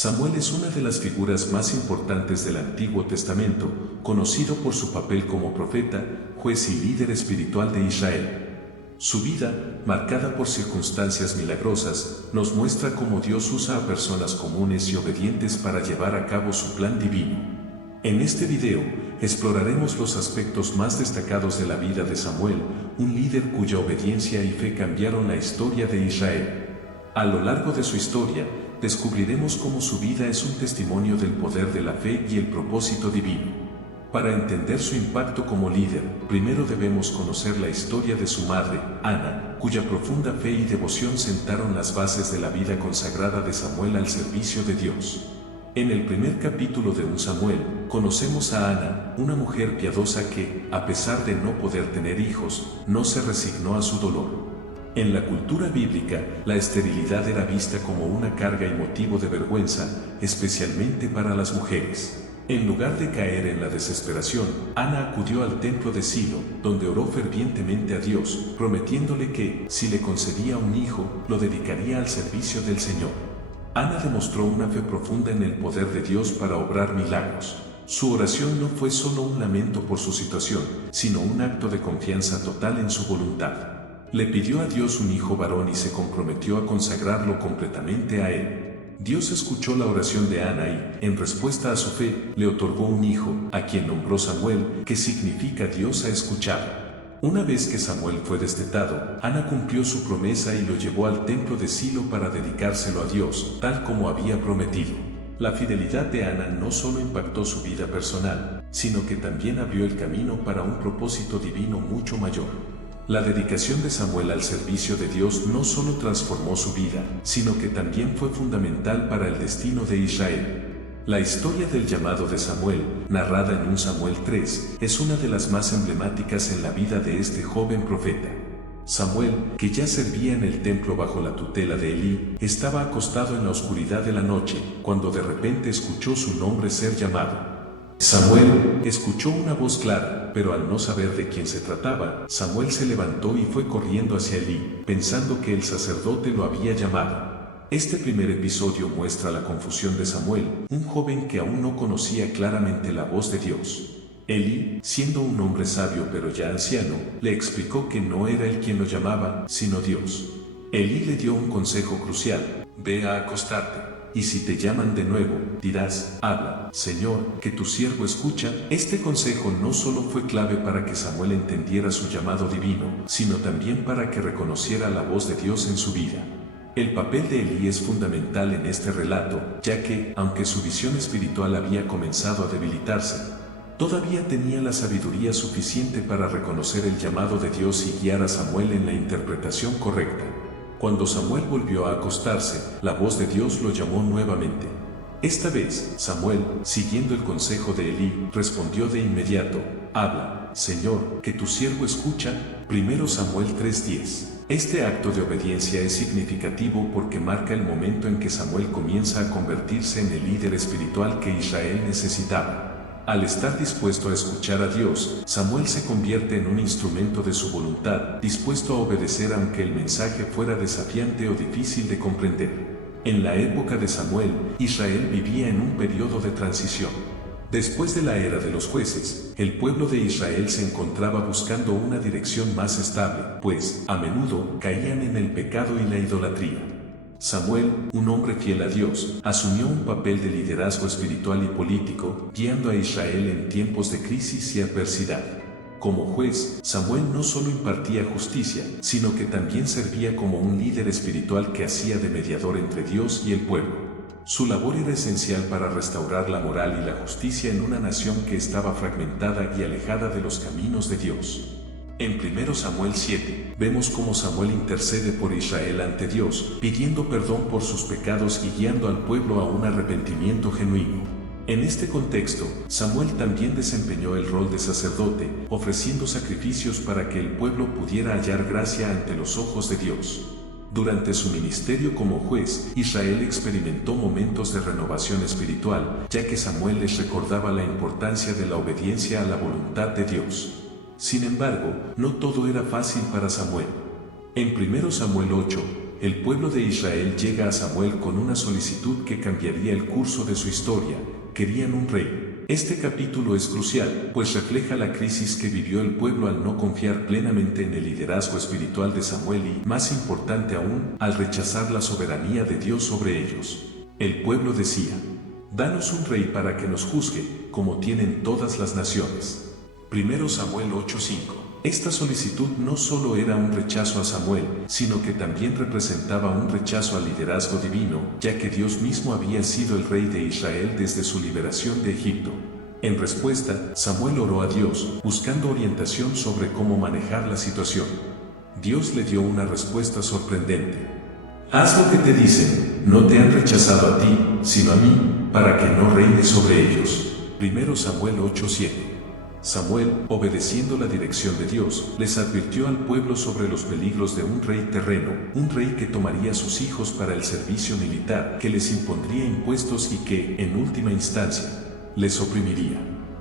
Samuel es una de las figuras más importantes del Antiguo Testamento, conocido por su papel como profeta, juez y líder espiritual de Israel. Su vida, marcada por circunstancias milagrosas, nos muestra cómo Dios usa a personas comunes y obedientes para llevar a cabo su plan divino. En este video, exploraremos los aspectos más destacados de la vida de Samuel, un líder cuya obediencia y fe cambiaron la historia de Israel. A lo largo de su historia, descubriremos cómo su vida es un testimonio del poder de la fe y el propósito divino. Para entender su impacto como líder, primero debemos conocer la historia de su madre, Ana, cuya profunda fe y devoción sentaron las bases de la vida consagrada de Samuel al servicio de Dios. En el primer capítulo de 1 Samuel, conocemos a Ana, una mujer piadosa que, a pesar de no poder tener hijos, no se resignó a su dolor. En la cultura bíblica, la esterilidad era vista como una carga y motivo de vergüenza, especialmente para las mujeres. En lugar de caer en la desesperación, Ana acudió al templo de Silo, donde oró fervientemente a Dios, prometiéndole que, si le concedía un hijo, lo dedicaría al servicio del Señor. Ana demostró una fe profunda en el poder de Dios para obrar milagros. Su oración no fue solo un lamento por su situación, sino un acto de confianza total en su voluntad. Le pidió a Dios un hijo varón y se comprometió a consagrarlo completamente a él. Dios escuchó la oración de Ana y, en respuesta a su fe, le otorgó un hijo, a quien nombró Samuel, que significa Dios ha escuchado. Una vez que Samuel fue destetado, Ana cumplió su promesa y lo llevó al templo de Silo para dedicárselo a Dios, tal como había prometido. La fidelidad de Ana no solo impactó su vida personal, sino que también abrió el camino para un propósito divino mucho mayor. La dedicación de Samuel al servicio de Dios no solo transformó su vida, sino que también fue fundamental para el destino de Israel. La historia del llamado de Samuel, narrada en 1 Samuel 3, es una de las más emblemáticas en la vida de este joven profeta. Samuel, que ya servía en el templo bajo la tutela de Elí, estaba acostado en la oscuridad de la noche, cuando de repente escuchó su nombre ser llamado. Samuel escuchó una voz clara, pero al no saber de quién se trataba, Samuel se levantó y fue corriendo hacia Elí, pensando que el sacerdote lo había llamado. Este primer episodio muestra la confusión de Samuel, un joven que aún no conocía claramente la voz de Dios. Elí, siendo un hombre sabio pero ya anciano, le explicó que no era él quien lo llamaba, sino Dios. Elí le dio un consejo crucial: ve a acostarte. Y si te llaman de nuevo, dirás: habla, Señor, que tu siervo escucha. Este consejo no solo fue clave para que Samuel entendiera su llamado divino, sino también para que reconociera la voz de Dios en su vida. El papel de Elí es fundamental en este relato, ya que, aunque su visión espiritual había comenzado a debilitarse, todavía tenía la sabiduría suficiente para reconocer el llamado de Dios y guiar a Samuel en la interpretación correcta. Cuando Samuel volvió a acostarse, la voz de Dios lo llamó nuevamente. Esta vez, Samuel, siguiendo el consejo de Elí, respondió de inmediato: habla, Señor, que tu siervo escucha. 1 Samuel 3:10. Este acto de obediencia es significativo porque marca el momento en que Samuel comienza a convertirse en el líder espiritual que Israel necesitaba. Al estar dispuesto a escuchar a Dios, Samuel se convierte en un instrumento de su voluntad, dispuesto a obedecer aunque el mensaje fuera desafiante o difícil de comprender. En la época de Samuel, Israel vivía en un periodo de transición. Después de la era de los jueces, el pueblo de Israel se encontraba buscando una dirección más estable, pues, a menudo, caían en el pecado y la idolatría. Samuel, un hombre fiel a Dios, asumió un papel de liderazgo espiritual y político, guiando a Israel en tiempos de crisis y adversidad. Como juez, Samuel no solo impartía justicia, sino que también servía como un líder espiritual que hacía de mediador entre Dios y el pueblo. Su labor era esencial para restaurar la moral y la justicia en una nación que estaba fragmentada y alejada de los caminos de Dios. En 1 Samuel 7, vemos cómo Samuel intercede por Israel ante Dios, pidiendo perdón por sus pecados y guiando al pueblo a un arrepentimiento genuino. En este contexto, Samuel también desempeñó el rol de sacerdote, ofreciendo sacrificios para que el pueblo pudiera hallar gracia ante los ojos de Dios. Durante su ministerio como juez, Israel experimentó momentos de renovación espiritual, ya que Samuel les recordaba la importancia de la obediencia a la voluntad de Dios. Sin embargo, no todo era fácil para Samuel. En 1 Samuel 8, el pueblo de Israel llega a Samuel con una solicitud que cambiaría el curso de su historia. Querían un rey. Este capítulo es crucial, pues refleja la crisis que vivió el pueblo al no confiar plenamente en el liderazgo espiritual de Samuel y, más importante aún, al rechazar la soberanía de Dios sobre ellos. El pueblo decía: danos un rey para que nos juzgue, como tienen todas las naciones. 1 Samuel 8:5. Esta solicitud no solo era un rechazo a Samuel, sino que también representaba un rechazo al liderazgo divino, ya que Dios mismo había sido el rey de Israel desde su liberación de Egipto. En respuesta, Samuel oró a Dios, buscando orientación sobre cómo manejar la situación. Dios le dio una respuesta sorprendente. Haz lo que te dicen, no te han rechazado a ti, sino a mí, para que no reines sobre ellos. 1 Samuel 8:7. Samuel, obedeciendo la dirección de Dios, les advirtió al pueblo sobre los peligros de un rey terreno, un rey que tomaría a sus hijos para el servicio militar, que les impondría impuestos y que, en última instancia, les oprimiría.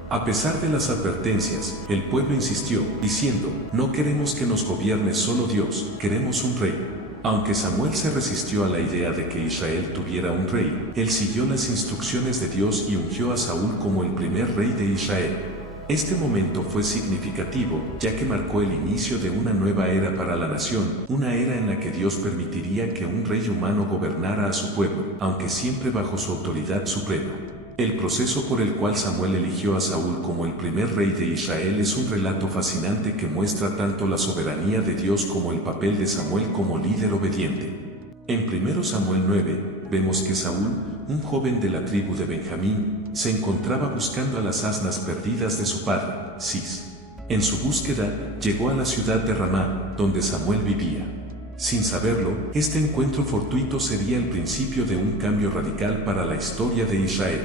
A pesar de las advertencias, el pueblo insistió, diciendo: no queremos que nos gobierne solo Dios, queremos un rey. Aunque Samuel se resistió a la idea de que Israel tuviera un rey, él siguió las instrucciones de Dios y ungió a Saúl como el primer rey de Israel. Este momento fue significativo, ya que marcó el inicio de una nueva era para la nación, una era en la que Dios permitiría que un rey humano gobernara a su pueblo, aunque siempre bajo su autoridad suprema. El proceso por el cual Samuel eligió a Saúl como el primer rey de Israel es un relato fascinante que muestra tanto la soberanía de Dios como el papel de Samuel como líder obediente. En 1 Samuel 9, vemos que Saúl, un joven de la tribu de Benjamín, se encontraba buscando a las asnas perdidas de su padre, Cis. En su búsqueda, llegó a la ciudad de Ramá, donde Samuel vivía. Sin saberlo, este encuentro fortuito sería el principio de un cambio radical para la historia de Israel.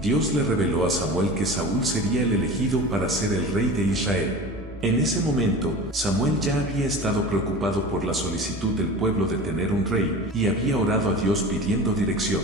Dios le reveló a Samuel que Saúl sería el elegido para ser el rey de Israel. En ese momento, Samuel ya había estado preocupado por la solicitud del pueblo de tener un rey y había orado a Dios pidiendo dirección.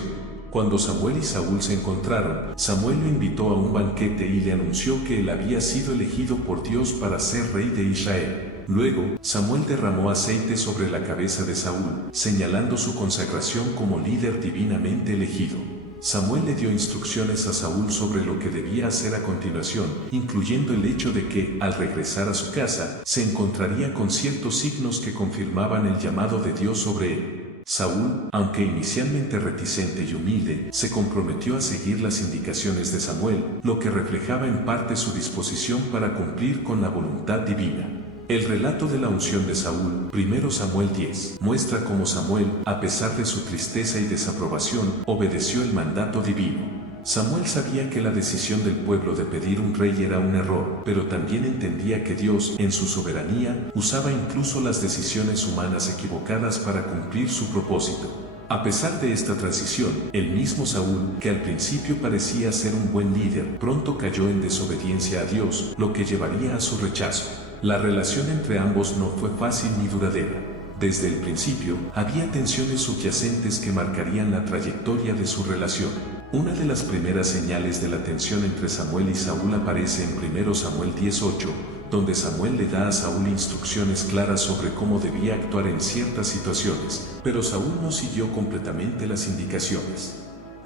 Cuando Samuel y Saúl se encontraron, Samuel lo invitó a un banquete y le anunció que él había sido elegido por Dios para ser rey de Israel. Luego, Samuel derramó aceite sobre la cabeza de Saúl, señalando su consagración como líder divinamente elegido. Samuel le dio instrucciones a Saúl sobre lo que debía hacer a continuación, incluyendo el hecho de que, al regresar a su casa, se encontraría con ciertos signos que confirmaban el llamado de Dios sobre él. Saúl, aunque inicialmente reticente y humilde, se comprometió a seguir las indicaciones de Samuel, lo que reflejaba en parte su disposición para cumplir con la voluntad divina. El relato de la unción de Saúl, 1 Samuel 10, muestra cómo Samuel, a pesar de su tristeza y desaprobación, obedeció el mandato divino. Samuel sabía que la decisión del pueblo de pedir un rey era un error, pero también entendía que Dios, en su soberanía, usaba incluso las decisiones humanas equivocadas para cumplir su propósito. A pesar de esta transición, el mismo Saúl, que al principio parecía ser un buen líder, pronto cayó en desobediencia a Dios, lo que llevaría a su rechazo. La relación entre ambos no fue fácil ni duradera. Desde el principio, había tensiones subyacentes que marcarían la trayectoria de su relación. Una de las primeras señales de la tensión entre Samuel y Saúl aparece en 1 Samuel 10:8, donde Samuel le da a Saúl instrucciones claras sobre cómo debía actuar en ciertas situaciones, pero Saúl no siguió completamente las indicaciones.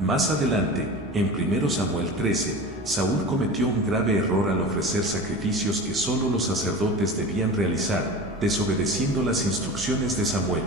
Más adelante, en 1 Samuel 13, Saúl cometió un grave error al ofrecer sacrificios que solo los sacerdotes debían realizar, desobedeciendo las instrucciones de Samuel.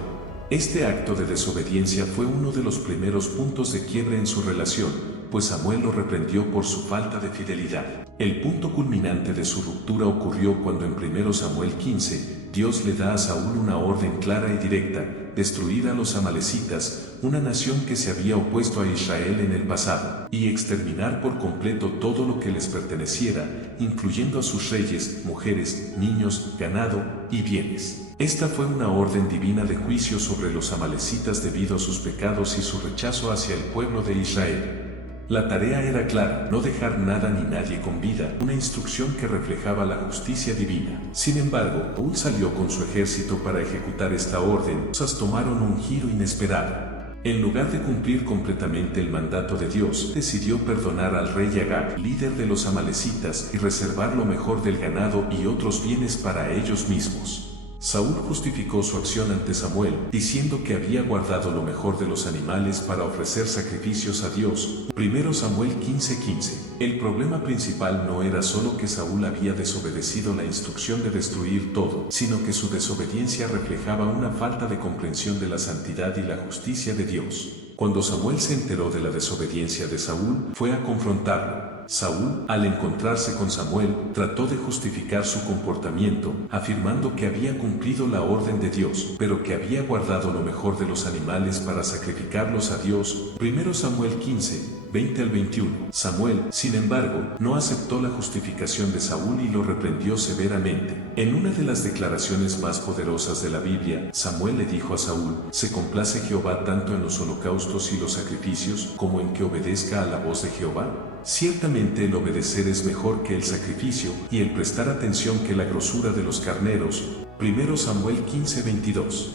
Este acto de desobediencia fue uno de los primeros puntos de quiebre en su relación, pues Samuel lo reprendió por su falta de fidelidad. El punto culminante de su ruptura ocurrió cuando en 1 Samuel 15, Dios le da a Saúl una orden clara y directa: destruir a los amalecitas, una nación que se había opuesto a Israel en el pasado, y exterminar por completo todo lo que les perteneciera, incluyendo a sus reyes, mujeres, niños, ganado y bienes. Esta fue una orden divina de juicio sobre los amalecitas debido a sus pecados y su rechazo hacia el pueblo de Israel. La tarea era clara: no dejar nada ni nadie con vida, una instrucción que reflejaba la justicia divina. Sin embargo, Saúl salió con su ejército para ejecutar esta orden. Las cosas tomaron un giro inesperado. En lugar de cumplir completamente el mandato de Dios, decidió perdonar al rey Agag, líder de los amalecitas, y reservar lo mejor del ganado y otros bienes para ellos mismos. Saúl justificó su acción ante Samuel, diciendo que había guardado lo mejor de los animales para ofrecer sacrificios a Dios. 1 Samuel 15:15. El problema principal no era solo que Saúl había desobedecido la instrucción de destruir todo, sino que su desobediencia reflejaba una falta de comprensión de la santidad y la justicia de Dios. Cuando Samuel se enteró de la desobediencia de Saúl, fue a confrontarlo. Saúl, al encontrarse con Samuel, trató de justificar su comportamiento, afirmando que había cumplido la orden de Dios, pero que había guardado lo mejor de los animales para sacrificarlos a Dios. 1 Samuel 15, 20 al 21. Samuel, sin embargo, no aceptó la justificación de Saúl y lo reprendió severamente. En una de las declaraciones más poderosas de la Biblia, Samuel le dijo a Saúl: ¿se complace Jehová tanto en los holocaustos y los sacrificios como en que obedezca a la voz de Jehová? Ciertamente el obedecer es mejor que el sacrificio, y el prestar atención que la grosura de los carneros. 1 Samuel 15:22.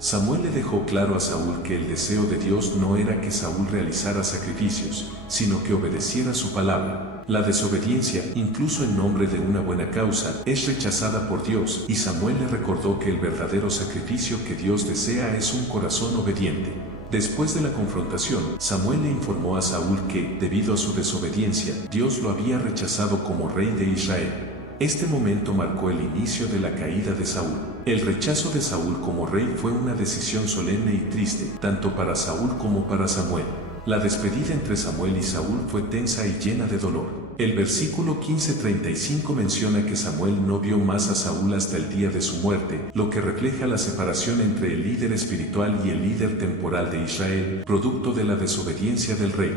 Samuel le dejó claro a Saúl que el deseo de Dios no era que Saúl realizara sacrificios, sino que obedeciera su palabra. La desobediencia, incluso en nombre de una buena causa, es rechazada por Dios, y Samuel le recordó que el verdadero sacrificio que Dios desea es un corazón obediente. Después de la confrontación, Samuel le informó a Saúl que, debido a su desobediencia, Dios lo había rechazado como rey de Israel. Este momento marcó el inicio de la caída de Saúl. El rechazo de Saúl como rey fue una decisión solemne y triste, tanto para Saúl como para Samuel. La despedida entre Samuel y Saúl fue tensa y llena de dolor. El versículo 15:35 menciona que Samuel no vio más a Saúl hasta el día de su muerte, lo que refleja la separación entre el líder espiritual y el líder temporal de Israel, producto de la desobediencia del rey.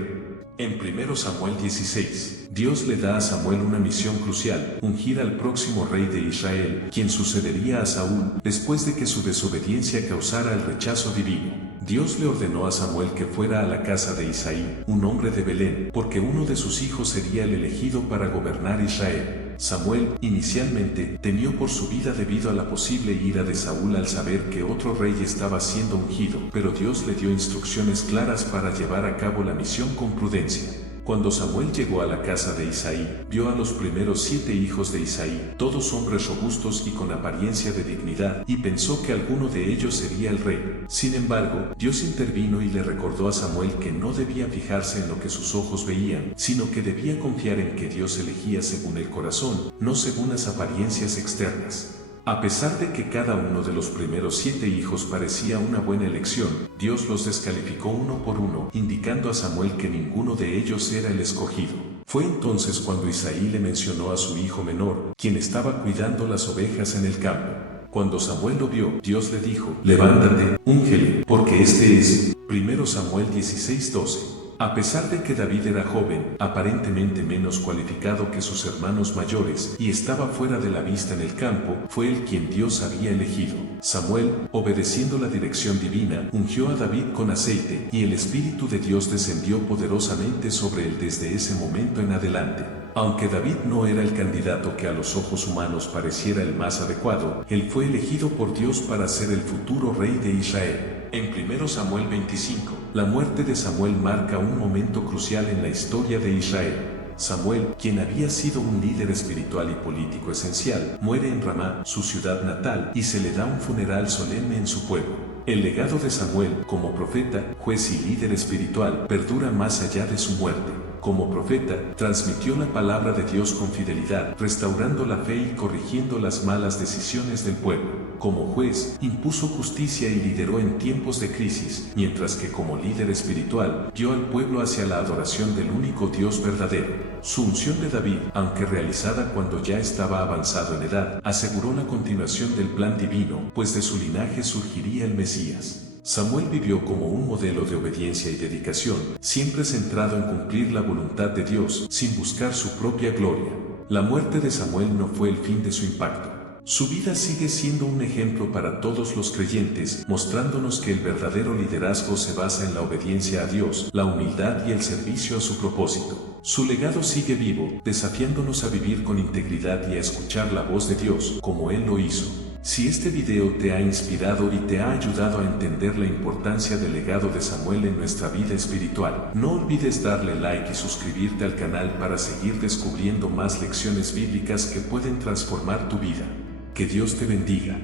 En 1 Samuel 16, Dios le da a Samuel una misión crucial: ungir al próximo rey de Israel, quien sucedería a Saúl después de que su desobediencia causara el rechazo divino. Dios le ordenó a Samuel que fuera a la casa de Isaí, un hombre de Belén, porque uno de sus hijos sería el elegido para gobernar Israel. Samuel, inicialmente, temió por su vida debido a la posible ira de Saúl al saber que otro rey estaba siendo ungido, pero Dios le dio instrucciones claras para llevar a cabo la misión con prudencia. Cuando Samuel llegó a la casa de Isaí, vio a los primeros 7 hijos de Isaí, todos hombres robustos y con apariencia de dignidad, y pensó que alguno de ellos sería el rey. Sin embargo, Dios intervino y le recordó a Samuel que no debía fijarse en lo que sus ojos veían, sino que debía confiar en que Dios elegía según el corazón, no según las apariencias externas. A pesar de que cada uno de los primeros 7 hijos parecía una buena elección, Dios los descalificó uno por uno, indicando a Samuel que ninguno de ellos era el escogido. Fue entonces cuando Isaí le mencionó a su hijo menor, quien estaba cuidando las ovejas en el campo. Cuando Samuel lo vio, Dios le dijo: levántate, úngele, porque este es. 1 Samuel 16:12. A pesar de que David era joven, aparentemente menos cualificado que sus hermanos mayores, y estaba fuera de la vista en el campo, fue él quien Dios había elegido. Samuel, obedeciendo la dirección divina, ungió a David con aceite, y el Espíritu de Dios descendió poderosamente sobre él desde ese momento en adelante. Aunque David no era el candidato que a los ojos humanos pareciera el más adecuado, él fue elegido por Dios para ser el futuro rey de Israel. En 1 Samuel 25, la muerte de Samuel marca un momento crucial en la historia de Israel. Samuel, quien había sido un líder espiritual y político esencial, muere en Ramá, su ciudad natal, y se le da un funeral solemne en su pueblo. El legado de Samuel, como profeta, juez y líder espiritual, perdura más allá de su muerte. Como profeta, transmitió la palabra de Dios con fidelidad, restaurando la fe y corrigiendo las malas decisiones del pueblo. Como juez, impuso justicia y lideró en tiempos de crisis, mientras que como líder espiritual, guió al pueblo hacia la adoración del único Dios verdadero. Su unción de David, aunque realizada cuando ya estaba avanzado en edad, aseguró la continuación del plan divino, pues de su linaje surgiría el Mesías. Samuel vivió como un modelo de obediencia y dedicación, siempre centrado en cumplir la voluntad de Dios, sin buscar su propia gloria. La muerte de Samuel no fue el fin de su impacto. Su vida sigue siendo un ejemplo para todos los creyentes, mostrándonos que el verdadero liderazgo se basa en la obediencia a Dios, la humildad y el servicio a su propósito. Su legado sigue vivo, desafiándonos a vivir con integridad y a escuchar la voz de Dios, como Él lo hizo. Si este video te ha inspirado y te ha ayudado a entender la importancia del legado de Samuel en nuestra vida espiritual, no olvides darle like y suscribirte al canal para seguir descubriendo más lecciones bíblicas que pueden transformar tu vida. Que Dios te bendiga.